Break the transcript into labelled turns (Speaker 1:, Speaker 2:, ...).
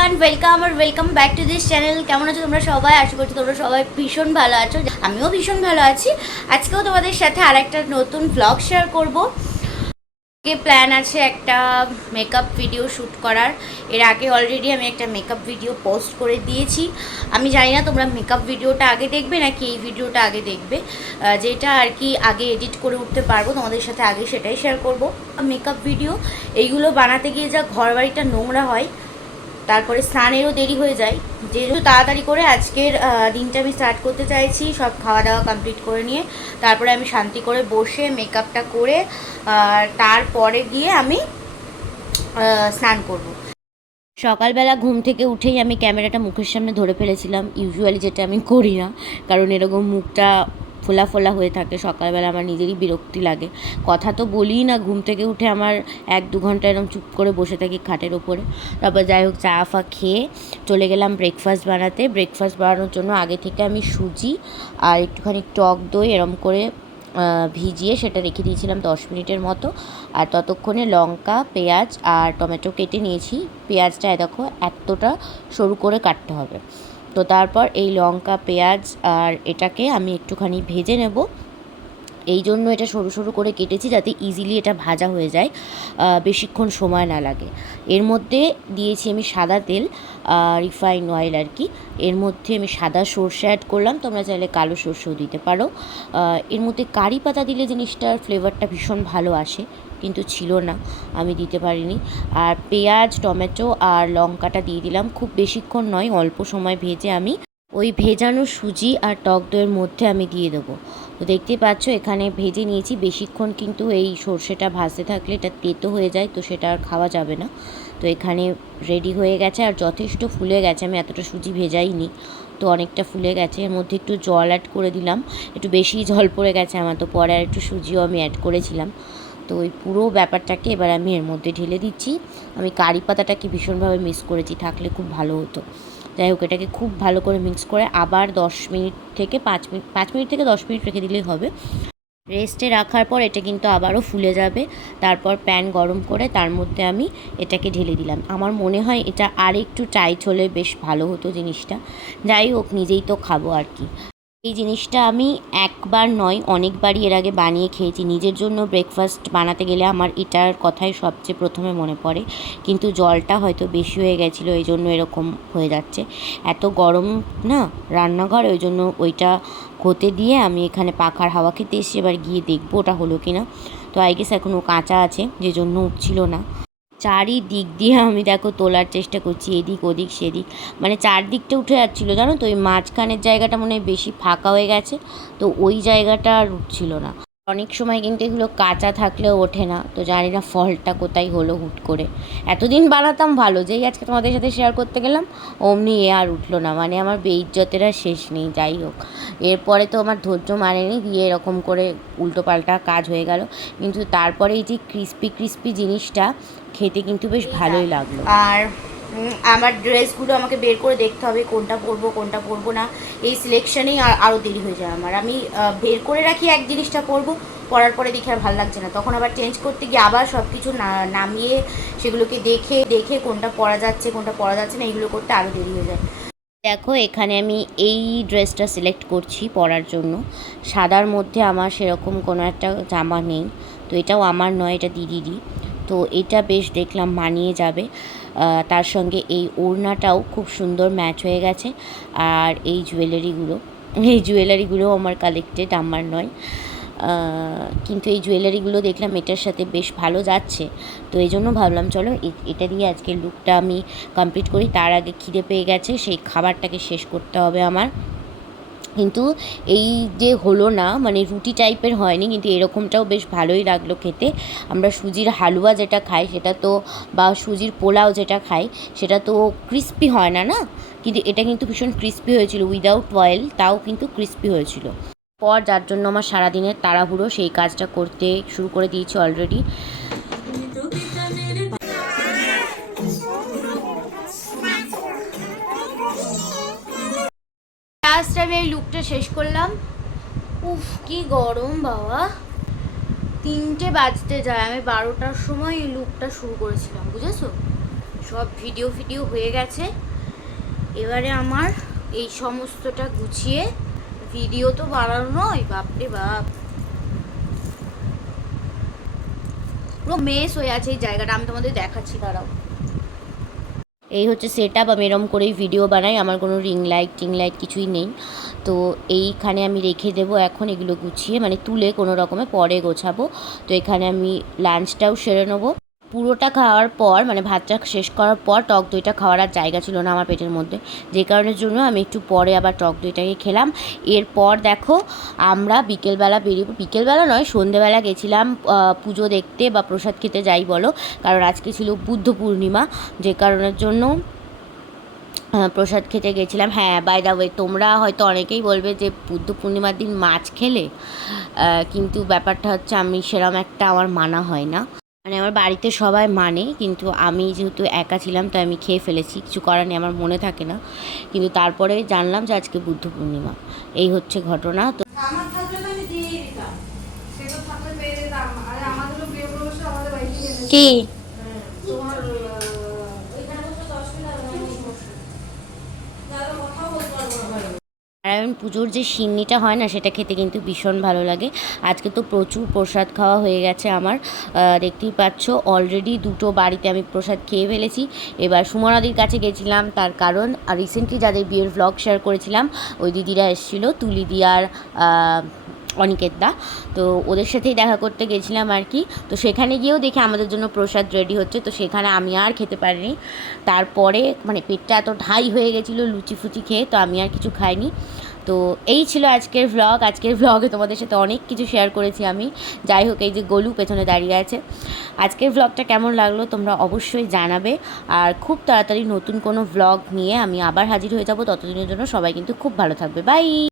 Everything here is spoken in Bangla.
Speaker 1: Welcome R welcome back to this channel কেমন আছো তোমরা সবাই? আশা করছি তোমরা সবাই ভীষণ ভালো আছো। আমিও ভীষণ ভালো আছি। আজকেও তোমাদের সাথে আর একটা নতুন ব্লগ শেয়ার করব। কে প্ল্যান আছে একটা মেকআপ ভিডিও শ্যুট করার। এর আগে অলরেডি আমি একটা মেকআপ ভিডিও পোস্ট করে দিয়েছি। আমি জানি না তোমরা মেকআপ ভিডিওটা আগে দেখবে নাকি এই ভিডিওটা আগে দেখবে। যেটা আর কি আগে এডিট করে উঠতে পারব, তোমাদের সাথে আগে সেটাই শেয়ার করব। মেকআপ ভিডিও এইগুলো বানাতে গিয়ে যা ঘর বাড়িটা নোংরা হয় তারপরে স্নানেরও দেরি হয়ে যায়। যেহেতু তাড়াতাড়ি করে আজকের দিনটা আমি স্টার্ট করতে চাইছি, সব খাওয়া দাওয়া কমপ্লিট করে নিয়ে। তারপরে আমি শান্তি করে বসে মেকআপটা করে তারপরে গিয়ে আমি স্নান করব। সকালবেলা ঘুম থেকে উঠেই আমি ক্যামেরাটা মুখের সামনে ধরে ফেলেছিলাম। ইউজুয়ালি যেটা আমি করি না, কারণ এরকম মুখটা ফোলা ফোলা হয়ে থাকে, সকালবেলা আমার নিজেরই বিরক্তি লাগে। কথা তো বলি না, ঘুম থেকে উঠে আমার এক দু ঘণ্টা এরকম চুপ করে বসে থাকি খাটের ওপরে। তারপর যাই হোক, চা ফা খেয়ে চলে গেলাম ব্রেকফাস্ট বানাতে। ব্রেকফাস্ট বানানোর জন্য আগে থেকে আমি সুজি আর একটুখানি টক দই এরম করে ভিজিয়ে সেটা রেখে দিয়েছিলাম দশ মিনিটের মতো। আর ততক্ষণে লঙ্কা, পেঁয়াজ আর টমেটো কেটে নিয়েছি। পেঁয়াজটা দেখো এতটা সরু করে কাটতে হবে। তো তারপর এই লঙ্কা পেঁয়াজ আর এটাকে আমি একটুখানি ভেজে নেব। এই জন্য এটা সরু সরু করে কেটেছি যাতে ইজিলি এটা ভাজা হয়ে যায় বেশিক্ষণ সময় না লাগে। এর মধ্যে দিয়েছি আমি সাদা তেল রিফাইন অয়েল আর কি। এর মধ্যে আমি সাদা সর্ষে অ্যাড করলাম, তোমরা চাইলে কালো সর্ষেও দিতে পারো। এর মধ্যে কারি পাতা দিলে জিনিসটার ফ্লেভারটা ভীষণ ভালো আসে, কিন্তু ছিল না, আমি দিতে পারিনি। আর পেঁয়াজ, টমেটো আর লঙ্কাটা দিয়ে দিলাম, খুব বেশিক্ষণ নয়, অল্প সময় ভেজে আমি ওই ভেজানো সুজি আর টক দইয়ের মধ্যে আমি দিয়ে দেবো। তো দেখতেই পাচ্ছ, এখানে ভেজে নিয়েছি। বেশিক্ষণ কিন্তু এই সর্ষেটা ভাজতে থাকলে এটা তেতো হয়ে যায়, তো সেটা আর খাওয়া যাবে না। তো এখানে রেডি হয়ে গেছে আর যথেষ্ট ফুলে গেছে। আমি এতটা সুজি ভেজাইনি, তো অনেকটা ফুলে গেছে। এর মধ্যে একটু জল অ্যাড করে দিলাম। একটু বেশি জল পড়ে গেছে আমার, তো পরে আর একটু সুজিও আমি অ্যাড করেছিলাম। তো ওই পুরো ব্যাপারটাকে এবার আমি এর মধ্যে ঢেলে দিচ্ছি। আমি কারি পাতাটাকে ভীষণভাবে মিস করেছি, থাকলে খুব ভালো হতো। যাই হোক, এটাকে খুব ভালো করে মিক্স করে আবার দশ মিনিট থেকে পাঁচ মিনিট পাঁচ মিনিট থেকে দশ মিনিট রেখে দিলেই হবে। রেস্টে রাখার পর এটা কিন্তু আবারও ফুলে যাবে। তারপর প্যান গরম করে তার মধ্যে আমি এটাকে ঢেলে দিলাম। আমার মনে হয় এটা আর একটু টাইট হলে বেশ ভালো হতো জিনিসটা। যাই হোক, নিজেই তো খাব আর কি। এই জিনিসটা আমি একবার নয়, অনেকবারই এর আগে বানিয়ে খেয়েছি। নিজের জন্য ব্রেকফাস্ট বানাতে গেলে আমার এটার কথাই সবচেয়ে প্রথমে মনে পড়ে। কিন্তু জলটা হয়তো বেশি হয়ে গেছিল, এই জন্য এরকম হয়ে যাচ্ছে। এত গরম না রান্নাঘর, ওই জন্য ওইটা হতে দিয়ে আমি এখানে পাখার হাওয়া খেতে এসে এবার গিয়ে দেখব ওটা হলো কি না তো আই গেস এখনও কাঁচা আছে যে জন্য উঠছিল না। চারিদিক দিয়ে আমি দেখো তোলার চেষ্টা করছি, এদিক ওদিক সেদিক। মানে চারদিকটা উঠে যাচ্ছিল, জানো তো? ওই মাঝখানের জায়গাটা মনে হয় বেশি ফাঁকা হয়ে গেছে, তো ওই জায়গাটা আর উঠছিল না। অনেক সময় কিন্তু এগুলো কাঁচা থাকলেও ওঠে না। তো জানি না ফলটা কোথায় হলো হুট করে। এতদিন বানাতাম ভালো, যেই আজকে তোমাদের সাথে শেয়ার করতে গেলাম, অমনি এ আর উঠল না। মানে আমার বেইজ্জতের আর শেষ নেই, যাই হোক। এরপরে তো আমার ধৈর্য মানেনি, দিয়ে এরকম করে উল্টোপাল্টা কাজ হয়ে গেল। কিন্তু তারপরে এই যে ক্রিস্পি ক্রিস্পি জিনিসটা, খেতে কিন্তু বেশ ভালোই লাগল। আর আমার ড্রেসগুলো আমাকে বের করে দেখতে হবে, কোনটা পরবো কোনটা পরবো না। এই সিলেকশনেই আরও দেরি হয়ে যায় আমার। আমি বের করে রাখি এক জিনিসটা পরবো, পরার পরে দেখে আর ভালো লাগছে না। তখন আবার চেঞ্জ করতে গিয়ে আবার সব কিছু নামিয়ে সেগুলোকে দেখে দেখে কোনটা পরা যাচ্ছে, কোনটা পরা যাচ্ছে না, এগুলো করতে আরও দেরি হয়ে যায়। দেখো, এখানে আমি এই ড্রেসটা সিলেক্ট করছি পরার জন্য। সাদার মধ্যে আমার সেরকম কোনো একটা জামা নেই। তো এটাও আমার নয়, এটা দিদিরই। তো এটা বেশ দেখলাম মানিয়ে যাবে। তার সঙ্গে এই ওড়নাটাও খুব সুন্দর ম্যাচ হয়ে গেছে। আর এই জুয়েলারিগুলো এই জুয়েলারিগুলো আমার কালেক্টেড আমার নয়। কিন্তু এই জুয়েলারিগুলো দেখলাম এটার সাথে বেশ ভালো যাচ্ছে। তো এই জন্য ভাবলাম, চলো এটা দিয়ে আজকের লুকটা আমি কমপ্লিট করি। তার আগে খিদে পেয়ে গেছে, সেই খাবারটাকে শেষ করতে হবে আমার। কিন্তু এই যে হলো না মানে রুটি টাইপের হয়নি, কিন্তু এরকমটাও বেশ ভালোই লাগল খেতে। আমরা সুজির হালুয়া যেটা খাই, সেটা তো, বা সুজির পোলাও যেটা খাই, সেটা তো ক্রিস্পি হয় না না? কিন্তু এটা কিন্তু ভীষণ ক্রিস্পি হয়েছিল উইদাউট অয়েল তাও কিন্তু ক্রিস্পি হয়েছিল। পর যার জন্য আমার সারাদিনের তাড়াহুড়ো, সেই কাজটা করতে শুরু করে দিয়েছি অলরেডি লাস্ট আমি এই লুকটা শেষ করলাম। উফ, কি গরম বাবা। তিনটে বাজতে যায়, আমি বারোটার সময় এই লুকটা শুরু করেছিলাম, বুঝেছ? সব ভিডিও ফিডিও হয়ে গেছে। এবারে আমার এই সমস্তটা গুছিয়ে ভিডিও তো বানানো নয়, বাপরে বাপ। পুরো মেস হয়ে আছে এই জায়গাটা, আমি তোমাদের দেখাচ্ছি, দাঁড়াও। এই হচ্ছে সেট আপ আমি এরম করেই ভিডিও বানাই, আমার কোনো রিং লাইট টিং লাইট কিছুই নেই। তো এইখানে আমি রেখে দেবো এখন এগুলো গুছিয়ে মানে তুলে কোনো রকমে পরে গোছাবো। তো এখানে আমি লাঞ্চটাও সেরে নেব। পুরোটা খাওয়ার পর মানে ভাতটা শেষ করার পর টক দইটা খাওয়ার আর জায়গা ছিল না আমার পেটের মধ্যে। যে কারণের জন্য আমি একটু পরে আবার টক দইটাকে খেলাম। এরপর দেখো, আমরা বিকেলবেলা বেরিয়ে, বিকেলবেলা নয়, সন্ধেবেলা গেছিলাম পুজো দেখতে বা প্রসাদ খেতে যাই বলো। কারণ আজকে ছিল বুদ্ধ পূর্ণিমা, যে কারণের জন্য প্রসাদ খেতে গেছিলাম। হ্যাঁ বাই দা ওয়ে তোমরা হয়তো অনেকেই বলবে যে বুদ্ধ পূর্ণিমার দিন মাছ খেলে। কিন্তু ব্যাপারটা হচ্ছে আমি সেরম একটা আমার মানা হয় না। মানে আমার বাড়িতে সবাই মানে কিন্তু আমি যেহেতু একা ছিলাম তাই আমি খেয়ে ফেলেছি। কিছু করার নেই আমার মনে থাকে না। কিন্তু তারপরে জানলাম যে আজকে বুদ্ধ পূর্ণিমা। এই হচ্ছে ঘটনা। তো
Speaker 2: আমার থাকলে তো আমি দিয়ে দিতাম সে তো থাকলে পেয়ে যেতাম আরে আমাদেরও প্রিয় প্রবেশে আমাদের বাড়িতে এনেছে
Speaker 1: কি
Speaker 2: তোমার আহ, ওইখানে বসে দশ মিনিট আর ওখানে বসে দাদা কথাও বলতে পারব না ভালো
Speaker 1: নারায়ণ পুজোর যে সিন্নিটা হয় না সেটা খেতে কিন্তু ভীষণ ভালো লাগে। আজকে তো প্রচুর প্রসাদ খাওয়া হয়ে গেছে আমার। দেখতেই পাচ্ছ অলরেডি দুটো বাড়িতে আমি প্রসাদ খেয়ে ফেলেছি। এবার সুমনাদির কাছে গেছিলাম তার কারণ রিসেন্টলি যাদের বিয়ের ভ্লগ শেয়ার করেছিলাম ওই দিদিরা এসেছিল তুলি দিয়ার আহ, অনিকেত দা তো ওদের সাথেই দেখা করতে গেছিলাম আর কি। তো সেখানে গিয়েও দেখি আমাদের জন্য প্রসাদ রেডি হচ্ছে তো সেখানে আমি আর খেতে পারিনি। তারপরে মানে পেটটা এত ঢাই হয়ে গেছিল লুচি ফুচি খেয়ে তো আমি আর কিছু খাইনি। তো এই ছিল আজকের ভ্লগ আজকের ভ্লগে তোমাদের সাথে অনেক কিছু শেয়ার করেছি আমি। যাই হোক, এই যে গোলু পেছনে দাঁড়িয়ে আছে। আজকের ভ্লগটা কেমন লাগল তোমরা অবশ্যই জানাবে। আর খুব তাড়াতাড়ি নতুন কোনো ভ্লগ নিয়ে আমি আবার হাজির হয়ে যাব। ততদিনের জন্য সবাই কিন্তু খুব ভালো থাকবে। বাই